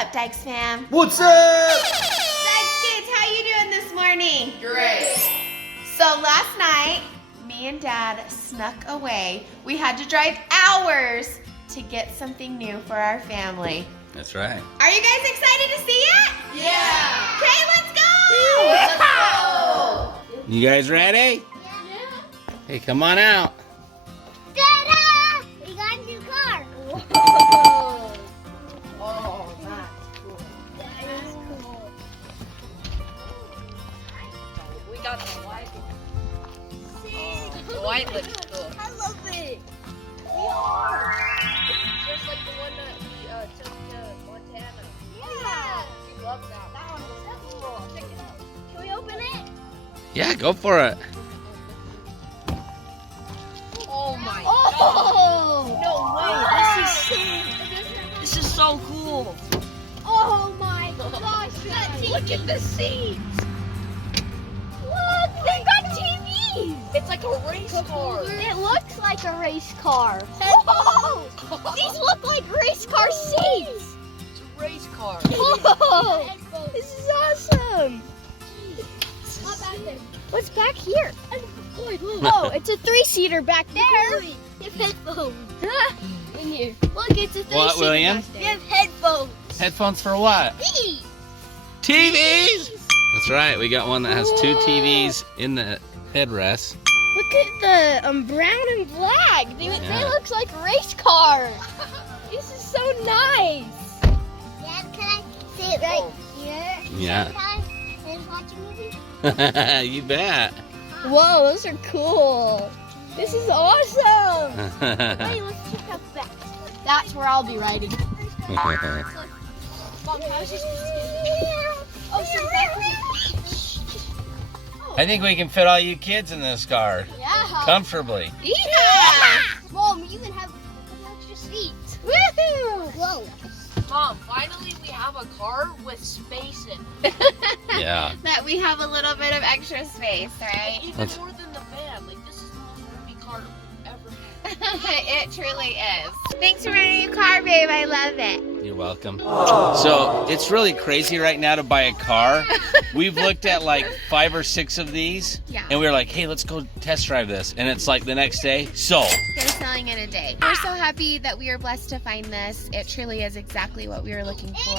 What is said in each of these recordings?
up, Dyches fam? What's up? Dyches kids, how you doing this morning? Great. So last night, me and Dad snuck away. We had to drive hours to get something new for our family. That's right. Are you guys excited to see it? Yeah. Okay, let's go! Let's go! You guys ready? Yeah. Hey, come on out. Ta-da! We got a new car. Whoa. Oh, that's cool. That is cool. We got the white. See? The white looks cool. I love it. We are. Just like the one that we took to Montana. Yeah. We love that. That one was cool. Check it out. Can we open it? Yeah, go for it. Oh my Oh! god. This is so cool. Oh my gosh! Look at the seats. Look, they got TVs. It's like a race car. It looks like a race car. Whoa! These look like race car seats. It's a race car. Whoa! This is awesome. What's back here? Oh, it's a 3-seater back there. You have headphones. In here. Look, it's a 3-seater What, William? back there. You have headphones. Headphones for what? Hey. TVs! That's right, we got one that has 2 TVs in the headrest. Look at the brown and black. They look like race cars. This is so nice. Dad, can I sit right here? Yeah. Sometime and watch a movie? You bet. Whoa, those are cool. This is awesome. Hey, let's check out the back. That's where I'll be riding. Mom, how's this? Oh, so back I think we can fit all you kids in this car Yeah. comfortably. Yeah. Mom, you even have extra seats. Woohoo! Whoa. Mom, finally we have a car with space in it. Yeah. That we have a little bit of extra space, right? Even That's- more than the van. Like, this is the most roomy car ever had. It truly is. Thanks for renting your car, babe. I love it. You're welcome. So it's really crazy right now to buy a car. We've looked at like 5 or 6 of these, Yeah. and we were like, hey, let's go test drive this. And it's like the next day, sold. They're selling in a day. We're so happy that we were blessed to find this. It truly is exactly what we were looking for.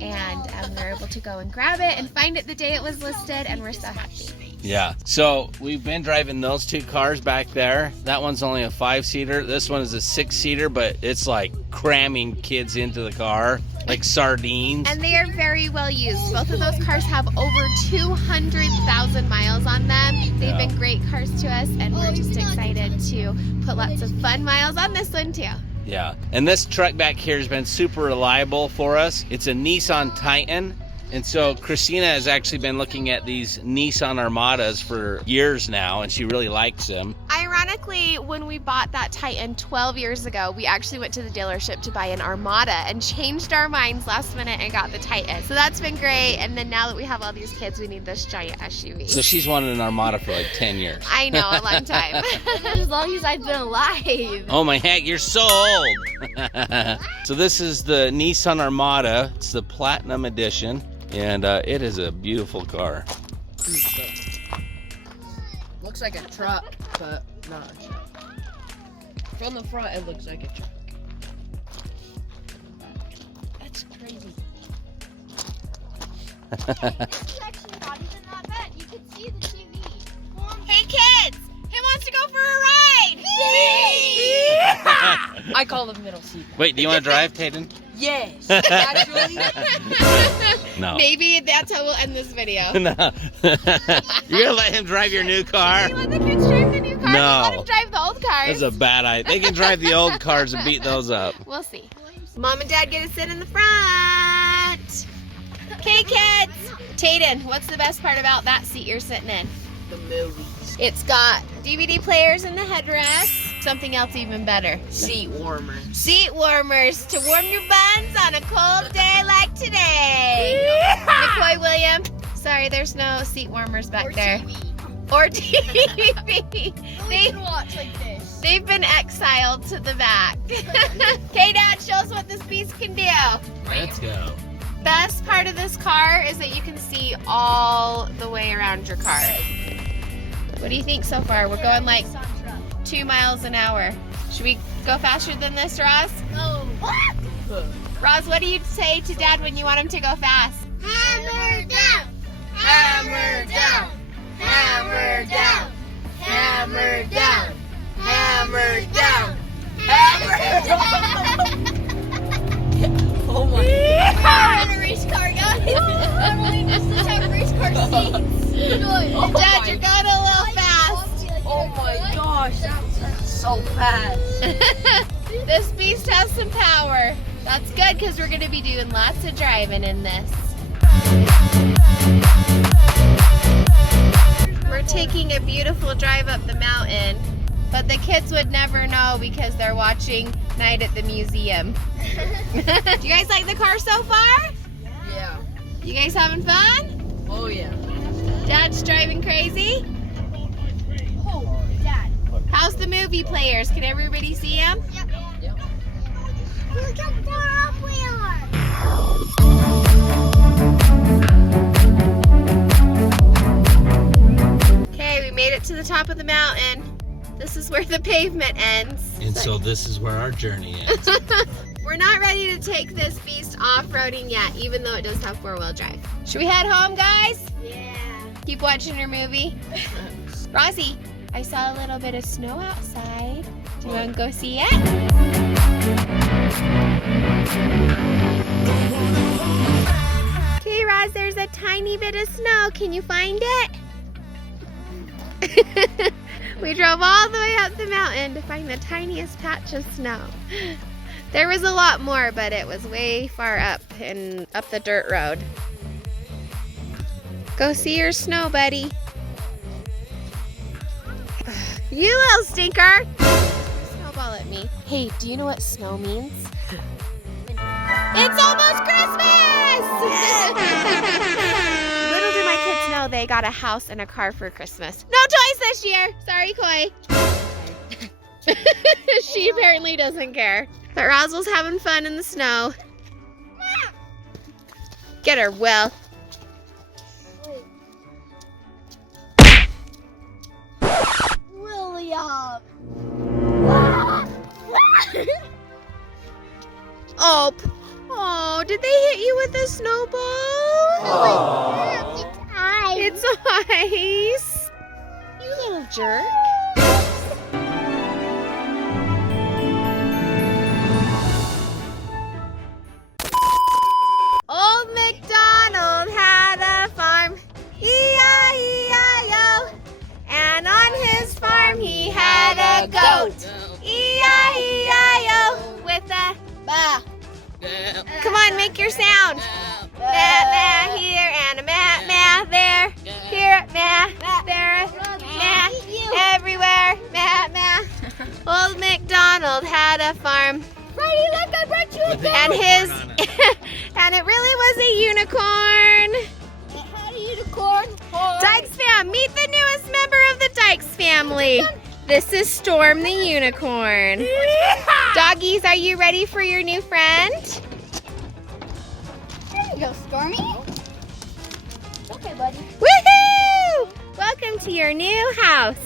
And we were able to go and grab it and find it the day it was listed, and we're so happy. Yeah. So we've been driving those 2 cars back there. That one's only a 5-seater. This one is a 6-seater, but it's like cramming kids into the car like sardines. And they are very well used. Both of those cars have over 200,000 miles on them. They've been great cars to us, and we're just excited to put lots of fun miles on this one too. Yeah. And this truck back here has been super reliable for us. It's a Nissan Titan. And so Christina has actually been looking at these Nissan Armadas for years now, and she really likes them. Ironically, when we bought that Titan 12 years ago, we actually went to the dealership to buy an Armada and changed our minds last minute and got the Titan. So that's been great. And then now that we have all these kids, we need this giant SUV. So she's wanted an Armada for like 10 years. I know, a long time. As long as I've been alive. Oh my heck, you're so old. So this is the Nissan Armada. It's the Platinum Edition. And it is a beautiful car. Looks like a truck, but not a truck. From the front, it looks like a truck. That's crazy. This is actually not even that bad. You can see the TV. Hey kids, who wants to go for a ride? I call them middle seat. Wait, do you want to drive, Tayden? Yes, actually. No. Maybe that's how we'll end this video. No. You're gonna let him drive your new car? You let the kids drive the new car? No. Let them drive the old cars. That's a bad idea. They can drive the old cars and beat those up. We'll see. Mom and Dad get to sit in the front. Okay, kids. Tayden, what's the best part about that seat you're sitting in? The movies. It's got DVD players in the headrest. Something else even better. Seat warmer. Seat warmers to warm your buns on a cold day like today. McCoy William. Sorry, there's no seat warmers back there. TV. Or TV. We can watch like this. They've been exiled to the back. Okay, Dad, show us what this beast can do. Let's go. Best part of this car is that you can see all the way around your car. What do you think so far? We're going like 2 miles an hour. Should we go faster than this, Roz? Oh. Roz, what do you say to Dad when you want him to go fast? Hammer down! Hammer down! Hammer down! Hammer down! Hammer down! Hammer down! Oh my We're in a race car, guys. Emily just doesn't have race car seats. Dad, you're going a little fast. Oh my gosh, that's so fast. This beast has some power. That's good because we're going to be doing lots of driving in this. We're taking a beautiful drive up the mountain, but the kids would never know because they're watching Night at the Museum. Do you guys like the car so far? Yeah. You guys having fun? Oh yeah. Dad's driving crazy? Oh, Dad. How's the movie players? Can everybody see him? Yep. Yep. Look how far up we are. Okay, we made it to the top of the mountain. This is where the pavement ends. And so this is where our journey ends. We're not ready to take this beast off-roading yet, even though it does have 4-wheel drive. Should we head home, guys? Yeah. Keep watching your movie. Rosie, I saw a little bit of snow outside. Do you want to go see it? Okay, Roz, there's a tiny bit of snow. Can you find it? We drove all the way up the mountain to find the tiniest patch of snow. There was a lot more, but it was way far up and up the dirt road. Go see your snow, buddy. You little stinker! Snowball at me. Hey, do you know what snow means? It's almost Christmas! Little do my kids know they got a house and a car for Christmas. No toys this year! Sorry, Koi. She apparently doesn't care. But Rosal's having fun in the snow. Get her, Will. William. Oh, oh, did they hit you with a snowball? It's ice. You little jerk. Old MacDonald had a farm, E-I-E-I-O, and on his farm he had a goat, E-I-E-I-O, with a ba. Come on, make your sound. Ma here and a ma there. Here, ma there, ma everywhere, ma. Old MacDonald had a farm. Freddie, look, I brought you a And his, and it really was a unicorn. It had a unicorn. Dykes fam, meet the newest member of the Dykes family. This is Storm the unicorn. Doggies, are you ready for your new friend? There you go, Stormy. Okay, buddy. Woohoo! Welcome to your new house.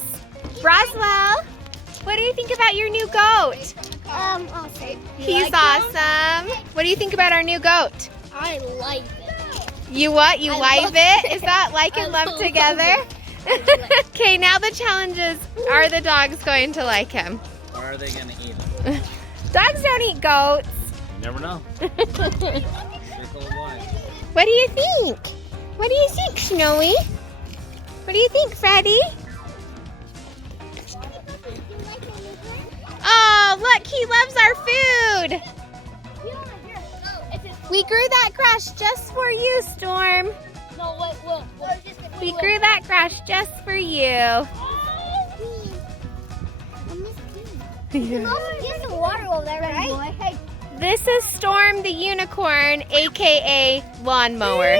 Roswell, what do you think about your new goat? I'll say. He's awesome. What do you think about our new goat? I like it. You what? You I wipe love it? it. Is that like I and lump love together? Okay, now the challenge is, are the dogs going to like him? Or are they going to eat them? Dogs don't eat goats. Never know. Circle of life. What do you think? What do you think, Snowy? What do you think, Freddie? Oh, look, he loves our food. We grew that grass just for you, Storm. No, wait, look. We grew that grass just for you. Get some water over there, right? Hey. This is Storm the Unicorn, aka Lawnmower.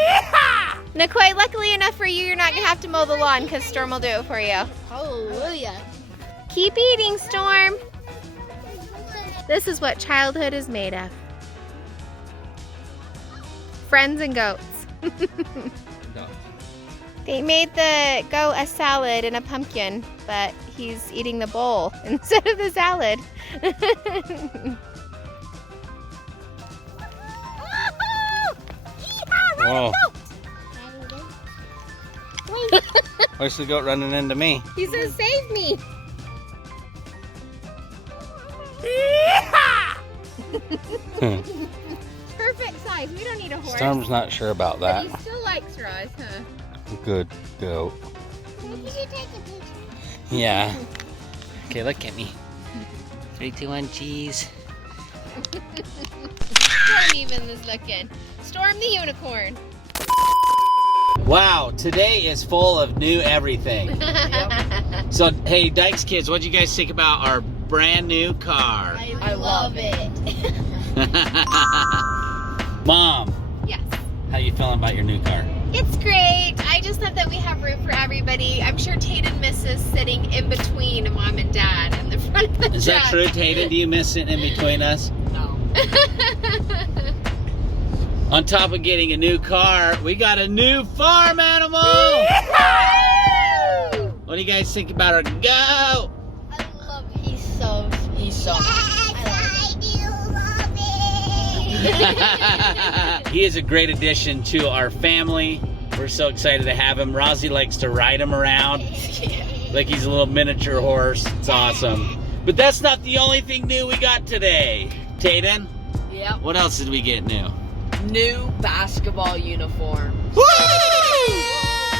Nikoi, luckily enough for you, you're not going to have to mow the lawn because Storm will do it for you. Hallelujah. Keep eating, Storm. This is what childhood is made of. Friends and goats. They made the goat a salad and a pumpkin, but he's eating the bowl instead of the salad. Whoa. Where's the goat running into me? He says, save me. Perfect size. We don't need a horse. Storm's not sure about that. But he still likes rice, huh? Good goat. Yeah. Okay, look at me. 3, 2, 1, cheese. Storm even is looking. Storm the unicorn. Wow, today is full of new everything. So, hey, Dyches kids, what'd you guys think about our brand new car? I love it. Mom, Yes. how you feeling about your new car? It's great. I just love that we have room for everybody. I'm sure Tatum misses sitting in between Mom and Dad in the front of the Is that truck. true, Tatum? Do you miss sitting in between us? No. On top of getting a new car, we got a new farm animal! What do you guys think about our goat? I love it. He's so He is a great addition to our family. We're so excited to have him. Rosie likes to ride him around like he's a little miniature horse. It's awesome. But that's not the only thing new we got today. Tatum, Yep. what else did we get new? New basketball uniform.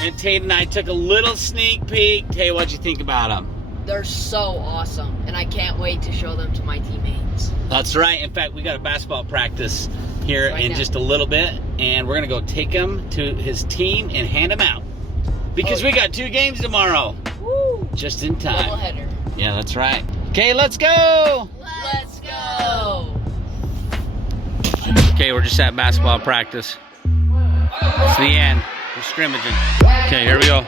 And Tate and I took a little sneak peek. Tay, what'd you think about them? They're so awesome, and I can't wait to show them to my teammates. That's right. In fact, we got a basketball practice here Right in now. just a little bit, and we're gonna go take him to his team and hand him out because we got 2 games tomorrow. Woo! Just in time. Doubleheader. Yeah, that's right. Okay, let's go. Let's go! Okay, we're just at basketball practice. It's the end. We're scrimmaging. Okay, here we go.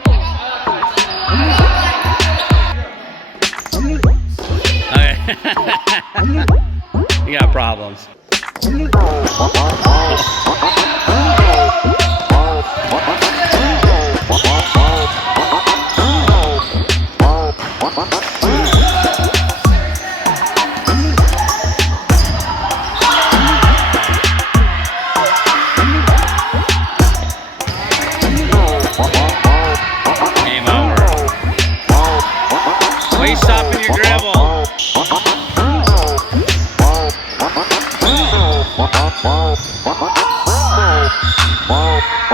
Okay. You got problems. Game over. Why are you stopping your dribble?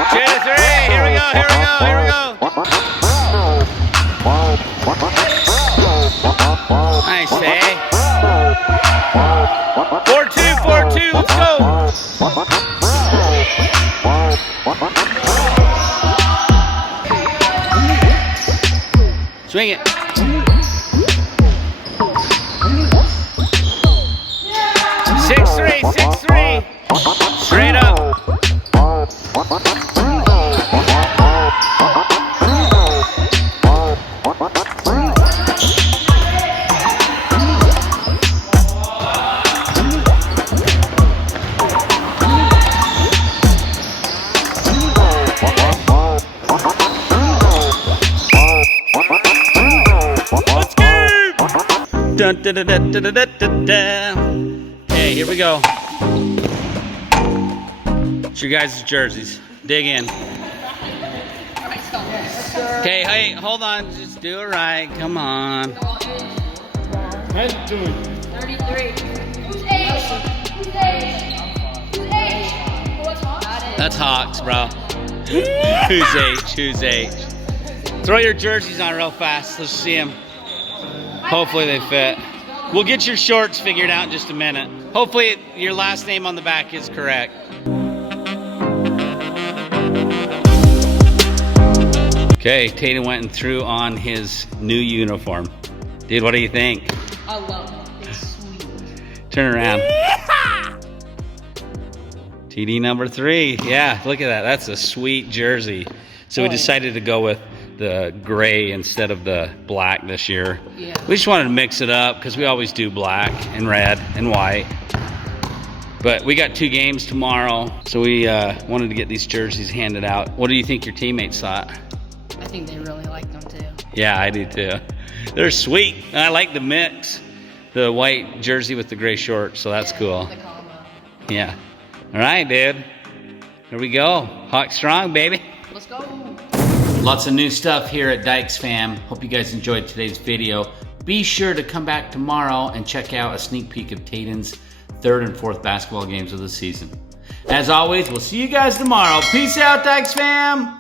2 to 3. Here we go. Here we go. Here we go. Nice, eh? 4-2. 4-2. Let's go. Swing it. 6-3. 6-3. Straight up. Let's go! Dun, dun, dun, dun, dun, dun, dun, dun. Okay, here we go. It's your guys' jerseys. Dig in. Okay, hey, hold on. Just do it right. Come on. 33. Who's H? Who's H? Who's H? What's Hawks? That's Hawks, bro. Who's H? Who's H? Throw your jerseys on real fast. Let's see them. Hopefully they fit. We'll get your shorts figured out in just a minute. Hopefully your last name on the back is correct. Okay, Tatum went and threw on his new uniform. Dude, what do you think? I love it. It's sweet. Turn around. TD number 3. Yeah, look at that. That's a sweet jersey. So we decided to go with the gray instead of the black this year. Yeah. We just wanted to mix it up because we always do black and red and white. But we got 2 games tomorrow, so we wanted to get these jerseys handed out. What do you think your teammates thought? I think they really like them too. Yeah, I do too. They're sweet. I like the mix. The white jersey with the gray shorts, so that's cool. The combo. Yeah. All right, dude. Here we go. Hawk strong, baby. Let's go. Lots of new stuff here at Dyches fam. Hope you guys enjoyed today's video. Be sure to come back tomorrow and check out a sneak peek of Tatum's 3rd and 4th basketball games of the season. As always, we'll see you guys tomorrow. Peace out, Dyches fam.